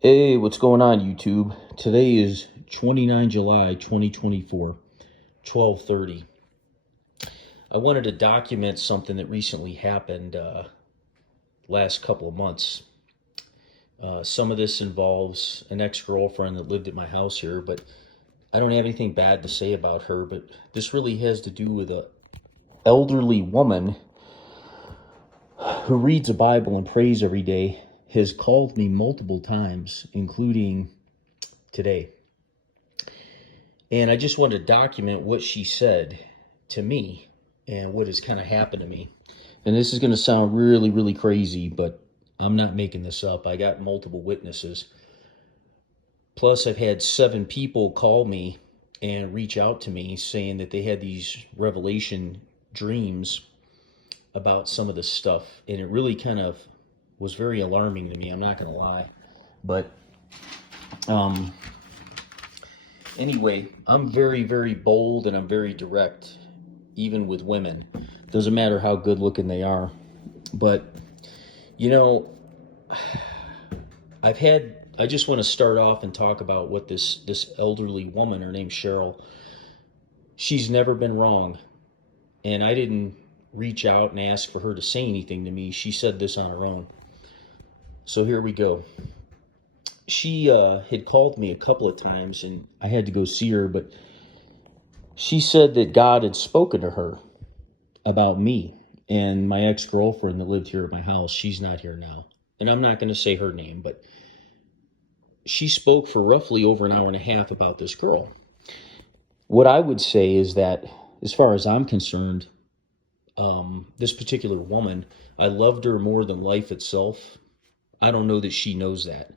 Hey, what's going on, YouTube? Today is 29 July 2024, 12:30. I wanted to document something that recently happened last couple of months. Some of this involves an ex-girlfriend that lived at my house here, but I don't have anything bad to say about her, but this really has to do with a elderly woman who reads the Bible and prays every day, has called me multiple times, including today. And I just wanted to document what she said to me and what has kind of happened to me. And this is going to sound really, really crazy, but I'm not making this up. I got multiple witnesses. Plus, I've had 7 people call me and reach out to me saying that they had these revelation dreams about some of this stuff. And it really kind of was very alarming to me. I'm not going to lie. But anyway, I'm very, very bold and I'm very direct, even with women. Doesn't matter how good looking they are. But, you know, I just want to start off and talk about what this elderly woman, her name's Cheryl, she's never been wrong. And I didn't reach out and ask for her to say anything to me. She said this on her own. So here we go. She had called me a couple of times and I had to go see her, but she said that God had spoken to her about me and my ex-girlfriend that lived here at my house. She's not here now. And I'm not going to say her name, but she spoke for roughly over an hour and a half about this girl. What I would say is that, as far as I'm concerned, this particular woman, I loved her more than life itself. I don't know that she knows that.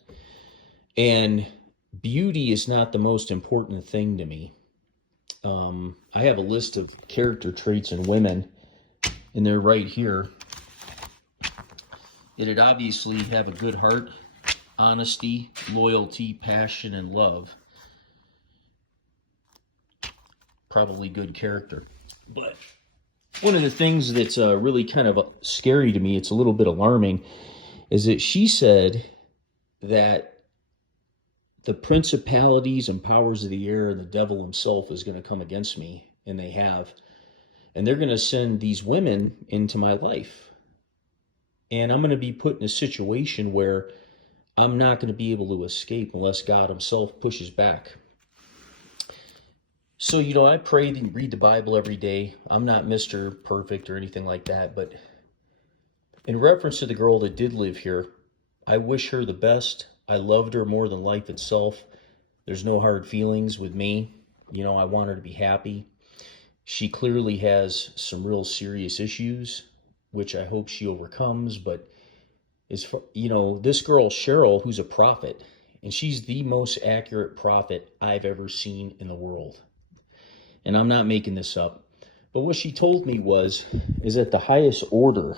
And beauty is not the most important thing to me. I have a list of character traits in women, and they're right here. It'd obviously have a good heart, honesty, loyalty, passion, and love. Probably good character. But one of the things that's really kind of scary to me, it's a little bit alarming, is that she said that the principalities and powers of the air and the devil himself is going to come against me, and they have. And they're going to send these women into my life. And I'm going to be put in a situation where I'm not going to be able to escape unless God himself pushes back. So, I pray and read the Bible every day. I'm not Mr. Perfect or anything like that, but in reference to the girl that did live here, I wish her the best. I loved her more than life itself. There's no hard feelings with me. I want her to be happy. She clearly has some real serious issues, which I hope she overcomes. But this girl, Cheryl, who's a prophet, and she's the most accurate prophet I've ever seen in the world. And I'm not making this up. But what she told me is that the highest order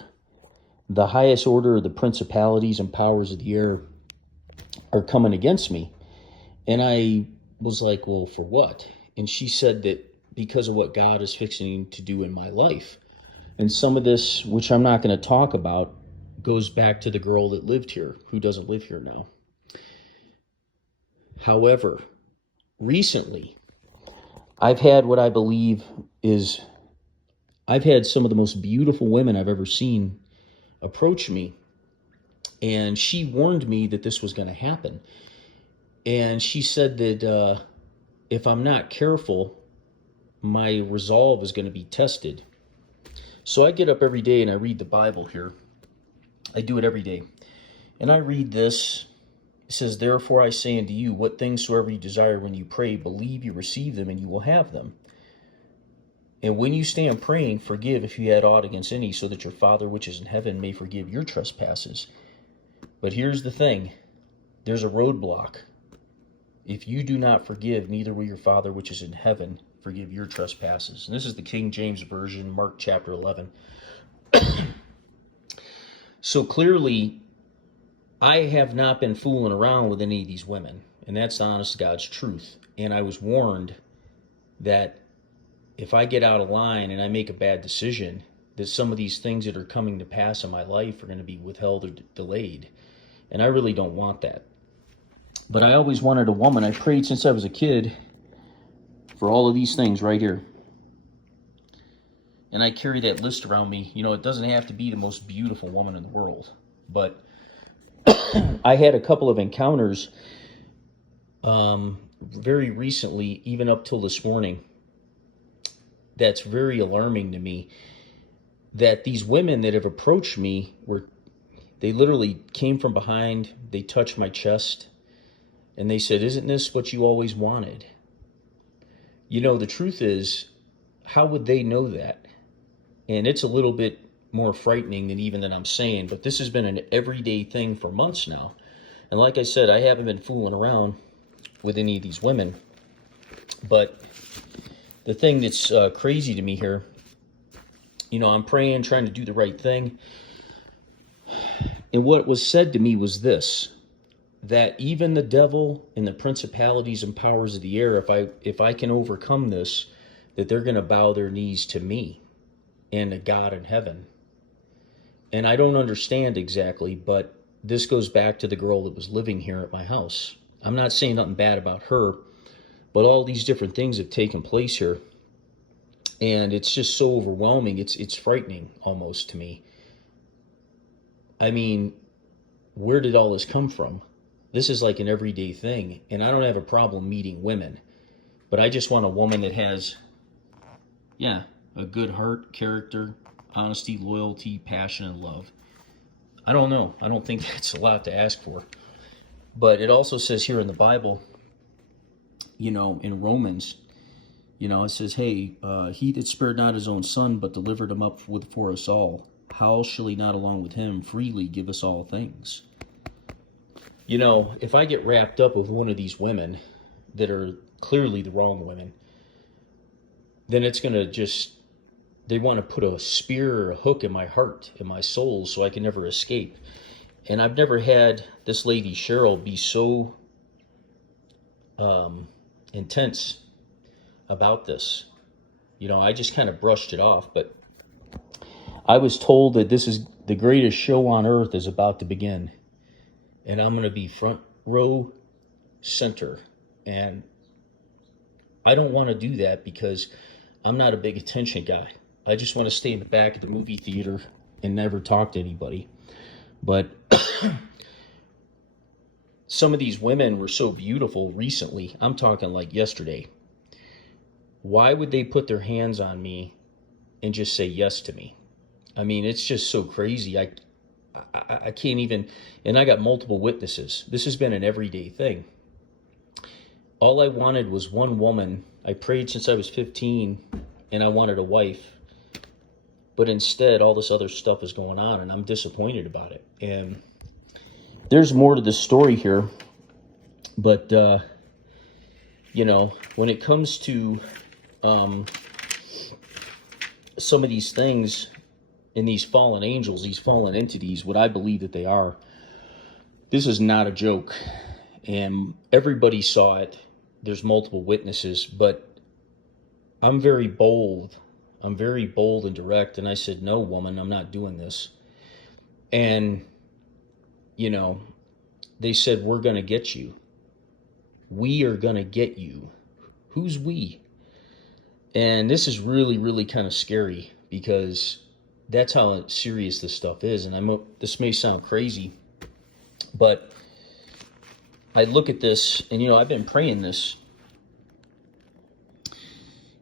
of the principalities and powers of the air are coming against me. And I was like, well, for what? And she said that because of what God is fixing to do in my life. And some of this, which I'm not going to talk about, goes back to the girl that lived here, who doesn't live here now. However, recently, I've had some of the most beautiful women I've ever seen approach me. And she warned me that this was going to happen. And she said that if I'm not careful, my resolve is going to be tested. So I get up every day and I read the Bible here. I do it every day. And I read this. It says, "Therefore I say unto you, what things soever you desire when you pray, believe you receive them and you will have them. And when you stand praying, forgive if you had aught against any, so that your Father which is in heaven may forgive your trespasses." But here's the thing. There's a roadblock. If you do not forgive, neither will your Father which is in heaven forgive your trespasses. And this is the King James Version, Mark chapter 11. So clearly, I have not been fooling around with any of these women. And that's the honest to God's truth. And I was warned that if I get out of line and I make a bad decision, that some of these things that are coming to pass in my life are going to be withheld or delayed. And I really don't want that. But I always wanted a woman. I prayed since I was a kid for all of these things right here. And I carry that list around me. You know, it doesn't have to be the most beautiful woman in the world. But I had a couple of encounters very recently, even up till this morning, that's very alarming to me. That these women that have approached me, they literally came from behind, they touched my chest, and they said, "Isn't this what you always wanted?" You know, the truth is, how would they know that? And it's a little bit more frightening than even that I'm saying, but this has been an everyday thing for months now. And like I said, I haven't been fooling around with any of these women. But the thing that's crazy to me here, you know, I'm praying, trying to do the right thing. And what was said to me was this, that even the devil and the principalities and powers of the air, if I can overcome this, that they're going to bow their knees to me and to God in heaven. And I don't understand exactly, but this goes back to the girl that was living here at my house. I'm not saying nothing bad about her, but all these different things have taken place here. And it's just so overwhelming. It's frightening almost to me. I mean, where did all this come from? This is like an everyday thing. And I don't have a problem meeting women. But I just want a woman that has, a good heart, character, honesty, loyalty, passion, and love. I don't know. I don't think that's a lot to ask for. But it also says here in the Bible, you know, in Romans, you know, it says, hey, he that spared not his own son, but delivered him up for us all, how shall he not along with him freely give us all things? You know, if I get wrapped up with one of these women that are clearly the wrong women, then it's going to just, they want to put a spear or a hook in my heart, in my soul, so I can never escape. And I've never had this lady Cheryl be so intense about this. You know, I just kind of brushed it off, but I was told that this is the greatest show on earth is about to begin. And I'm going to be front row center. And I don't want to do that because I'm not a big attention guy. I just want to stay in the back of the movie theater and never talk to anybody. But some of these women were so beautiful recently. I'm talking like yesterday. Why would they put their hands on me and just say yes to me? I mean, it's just so crazy. I can't even, and I got multiple witnesses. This has been an everyday thing. All I wanted was one woman. I prayed since I was 15, and I wanted a wife. But instead, all this other stuff is going on, and I'm disappointed about it. And there's more to the story here. But, you know, when it comes to some of these things and these fallen angels, these fallen entities, what I believe that they are, this is not a joke. And everybody saw it. There's multiple witnesses, but I'm very bold. I'm very bold and direct. And I said, no, woman, I'm not doing this. And, you know, they said, we're going to get you. We are going to get you. Who's we? And this is really, really kind of scary because that's how serious this stuff is. And this may sound crazy, but I look at this and, you know, I've been praying this,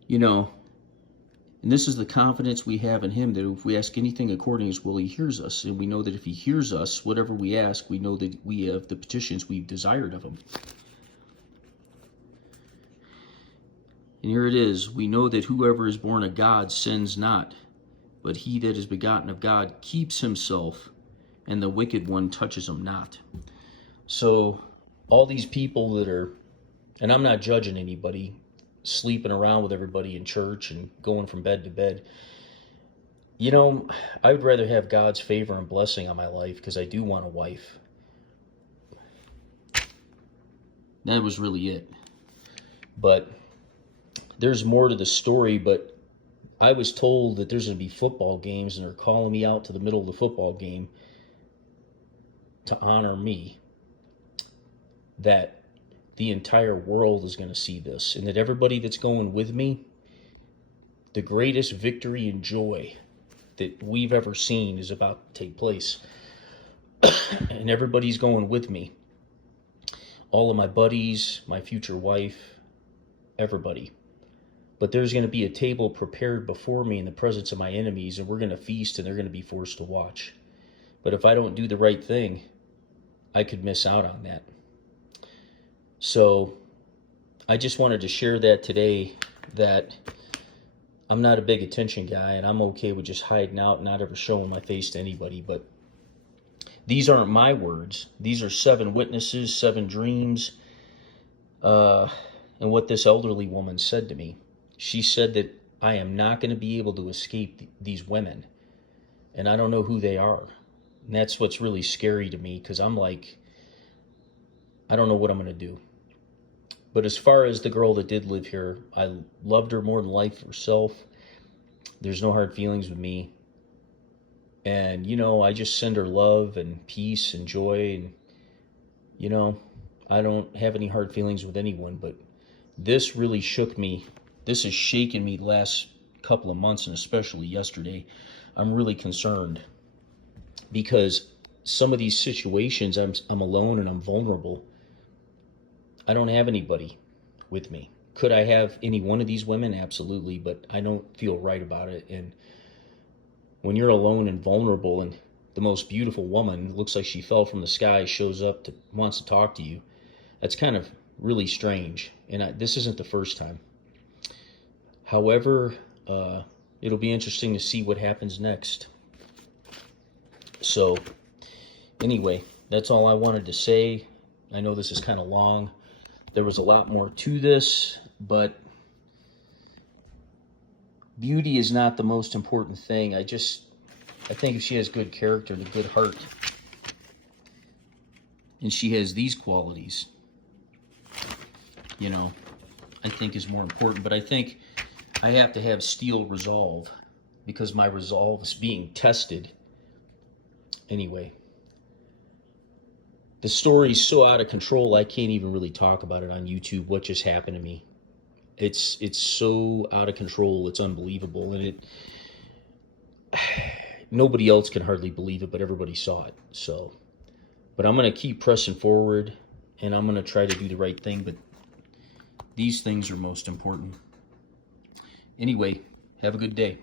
you know, and this is the confidence we have in him, that if we ask anything according to his will, he hears us. And we know that if he hears us, whatever we ask, we know that we have the petitions we've desired of him. And here it is. We know that whoever is born of God sins not, but he that is begotten of God keeps himself, and the wicked one touches him not. So all these people that are, and I'm not judging anybody, sleeping around with everybody in church and going from bed to bed. You know, I would rather have God's favor and blessing on my life because I do want a wife. That was really it. But there's more to the story, but I was told that there's going to be football games and they're calling me out to the middle of the football game to honor me. That the entire world is going to see this, and that everybody that's going with me, the greatest victory and joy that we've ever seen is about to take place. And everybody's going with me. All of my buddies, my future wife, everybody. But there's going to be a table prepared before me in the presence of my enemies, and we're going to feast, and they're going to be forced to watch. But if I don't do the right thing, I could miss out on that. So I just wanted to share that today, that I'm not a big attention guy, and I'm okay with just hiding out and not ever showing my face to anybody. But these aren't my words. These are 7 witnesses, 7 dreams, and what this elderly woman said to me. She said that I am not going to be able to escape these women, and I don't know who they are. And that's what's really scary to me, because I'm like, I don't know what I'm going to do. But as far as the girl that did live here, I loved her more than life herself. There's no hard feelings with me. And, you know, I just send her love and peace and joy. And, you know, I don't have any hard feelings with anyone. But this really shook me. This has shaken me the last couple of months, and especially yesterday. I'm really concerned because some of these situations, I'm alone and I'm vulnerable. I don't have anybody with me. Could I have any one of these women? Absolutely, but I don't feel right about it. And when you're alone and vulnerable, and the most beautiful woman, looks like she fell from the sky, shows up, wants to talk to you, that's kind of really strange. And this isn't the first time. However, it'll be interesting to see what happens next. So, anyway, that's all I wanted to say. I know this is kind of long. There was a lot more to this, but beauty is not the most important thing. I think if she has good character and a good heart, and she has these qualities, you know, I think is more important. But I think I have to have steel resolve, because my resolve is being tested. Anyway, the story's so out of control, I can't even really talk about it on YouTube, what just happened to me. It's so out of control, it's unbelievable. And nobody else can hardly believe it, but everybody saw it. So, but I'm going to keep pressing forward, and I'm going to try to do the right thing. But these things are most important. Anyway, have a good day.